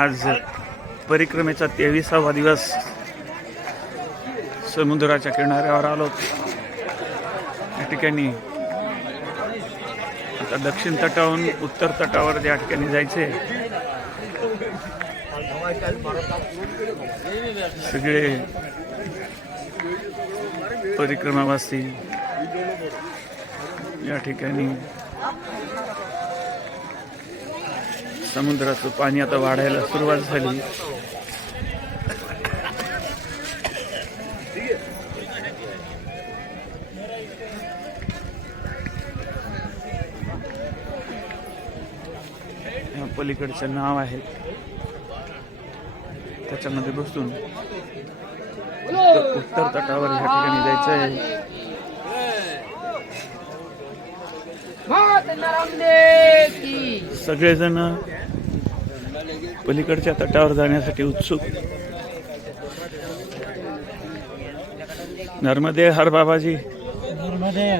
आज परिक्रमेचा तेविसावा दिवस समुद्राच्या किनाऱ्यावर आलो. या ठिकाणी आता दक्षिण तटाहून उत्तर तटावर या ठिकाणी जायचे. सगळे परिक्रमावासी या ठिकाणी समुद्राचं पाणी आता वाढायला सुरुवात झाली. पलीकडचं नाव आहे. त्याच्यामध्ये बसून उत्तर उत्तर तटावर ह्या ठिकाणी जायचं आहे. मात नरमदे की. सगळेजण पलीकडच्या तटावर जाण्यासाठी उत्सुक. नर्मदे हर बाबाजी नर्मदे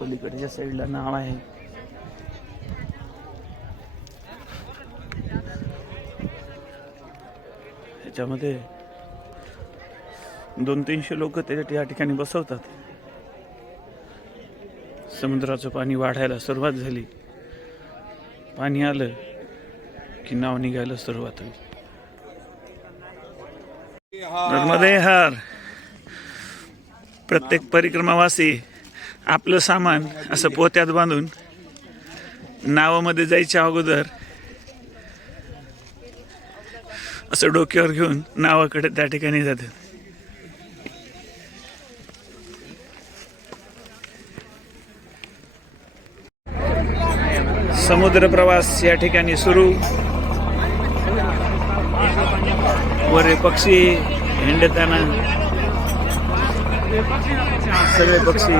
पलीकडच्या साईडला नाव आहे. त्याच्यामध्ये दोन तीनशे लोक त्याच्या या ठिकाणी बसवतात. समुद्राचं पाणी वाढायला सुरुवात झाली. पाणी आलं की नाव निघायला सुरुवात होईल नर्मदे हार प्रत्येक परिक्रमावासी आपलं सामान असं पोत्यात बांधून नावामध्ये जायच्या अगोदर असं डोक्यावर घेऊन नावाकडे त्या ठिकाणी जातात समुद्र प्रवास या ठिकाणी सुरू. वरे पक्षी हिंडताना. सगळे पक्षी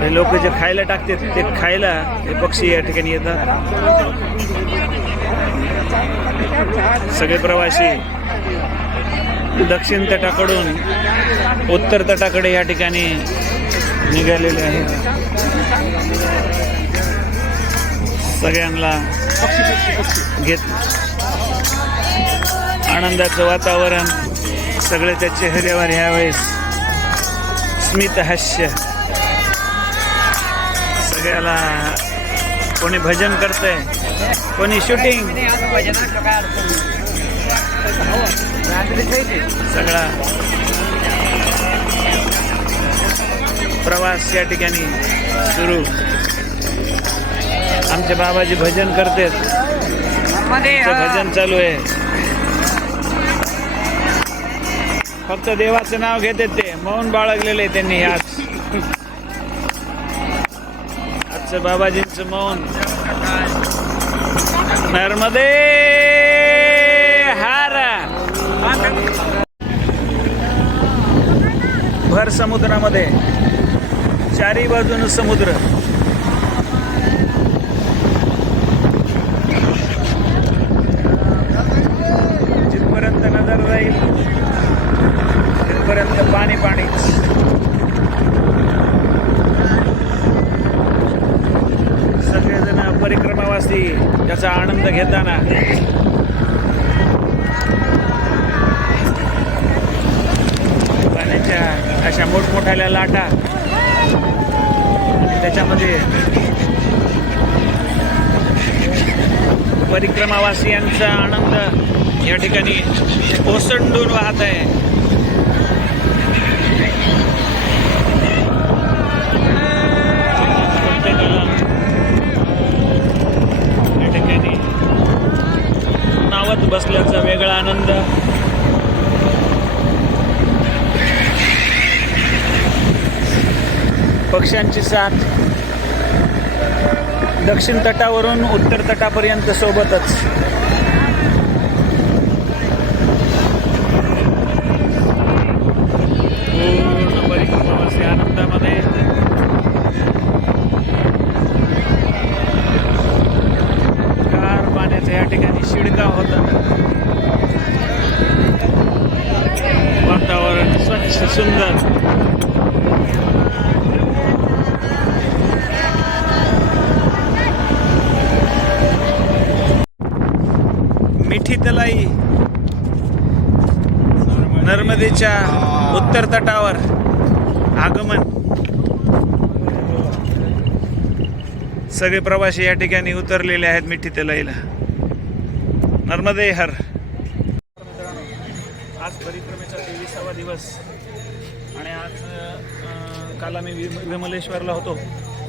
हे लोक जे खायला टाकतात ते खायला हे पक्षी या ठिकाणी येतात. सगळे प्रवासी दक्षिण तटाकडून उत्तर तटाकडे या ठिकाणी निघालेले आहेत. सगळ्यांना घेत आनंदाचं वातावरण सगळ्याच्या चेहऱ्यावर ह्यावेळेस यावेळेस स्मितहास्य. सगळ्याला कोणी भजन करतंय कोणी शूटिंग सगळा प्रवास या ठिकाणी सुरू. आमचे बाबाजी भजन करतेत. भजन चालू आहे. फक्त देवाचं नाव घेतात ते. मौन बाळगलेले त्यांनी आज. आजचं बाबाजींचं मौन. नर्मदे हार. भर समुद्रामध्ये चारी बाजून समुद्र जिथपर्यंत नजर राहील तिथपर्यंत पाणी पाणीच सगळेजण परिक्रमावासी त्याचा आनंद घेताना. पाण्याच्या अशा मोठमोठ्या लाटा. आणि त्याच्यामध्ये परिक्रमावासियांचा आनंद या ठिकाणी ओसंडून वाहत आहे. आत बसल्याचा वेगळा आनंद. पक्ष्यांची साथ. दक्षिण तटावरून उत्तर तटापर्यंत सोबतच. नर्मदेच्या उत्तर तटावर आगमन. सगळे प्रवासी या ठिकाणी उतरलेले आहेत मिठी तलाईला नर्मदे हर. आज परिक्रमेचा तेविसावा दिवस. आणि आज काल आम्ही विम विमलेश्वरला होतो.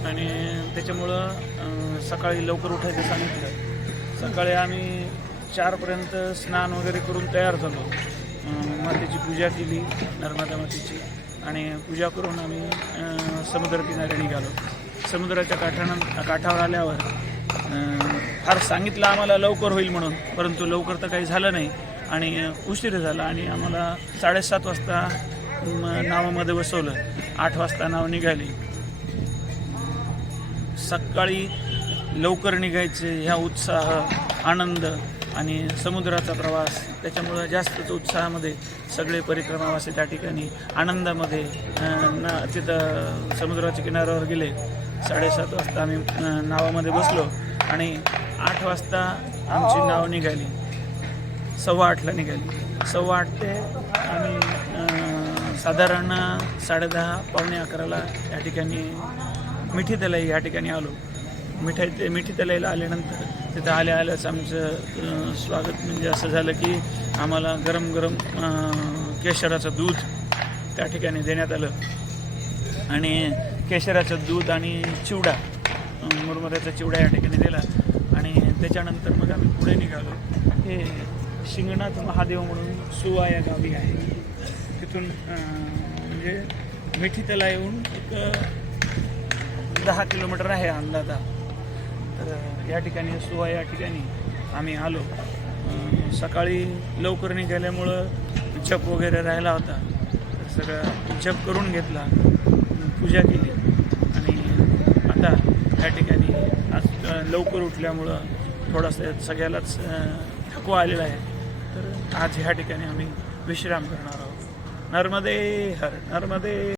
आणि त्याच्यामुळं सकाळी लवकर उठायचं सांगितलं. सकाळी आम्ही चारपर्यंत स्नान वगैरे करून तयार झालो. मातेची पूजा केली नर्मदा मातेची. आणि पूजा करून आम्ही समुद्रकिनारी निघालो. समुद्राच्या काठानं काठावर आल्यावर फार सांगितलं आम्हाला लवकर होईल म्हणून परंतु लवकर तर काही झालं नाही. आणि उशीर झाला आणि आम्हाला साडेसात वाजता नावामध्ये बसवलं. आठ वाजता नाव निघाली. सकाळी लवकर निघायचे ह्या उत्साह आनंद आणि समुद्राचा प्रवास त्याच्यामुळं जास्तच उत्साहामध्ये सगळे परिक्रमावासी त्या ठिकाणी आनंदामध्ये ना तिथं समुद्राच्या किनाऱ्यावर गेले. साडेसात वाजता आम्ही नावामध्ये बसलो आणि आठ वाजता आमची नाव निघाली. सव्वा आठला निघाली. सव्वा आठ ते आम्ही साधारण साडेदहा पावणे अकराला या ठिकाणी मिठी तलाई या ठिकाणी आलो. मिठाई मिठी तलाईला आल्यानंतर तिथं आल्या आल्याच आमचं स्वागत म्हणजे असं झालं की आम्हाला गरम गरम केशराचं दूध त्या ठिकाणी देण्यात आलं. आणि केशराचं दूध आणि चिवडा मुरमुऱ्याचा चिवडा या ठिकाणी दिला. आणि त्याच्यानंतर मग आम्ही पुढे निघालो. हे शिंगणाथ महादेव म्हणून सुवा या गावी आहे. तिथून म्हणजे मिठी तला येऊन एक दहा किलोमीटर आहे अंदाजा. तर या ठिकाणी सुवा या ठिकाणी आम्ही आलो. सकाळी लवकर निघाल्यामुळं जप वगैरे राहिला होता. तर सगळं जप करून घेतला. पूजा केली. आणि आता या ठिकाणी आज लवकर उठल्यामुळं थोडंसं सगळ्यालाच थकवा आलेला आहे. तर आज ह्या ठिकाणी आम्ही विश्राम करणार आहोत. नर्मदे हर नर्मदे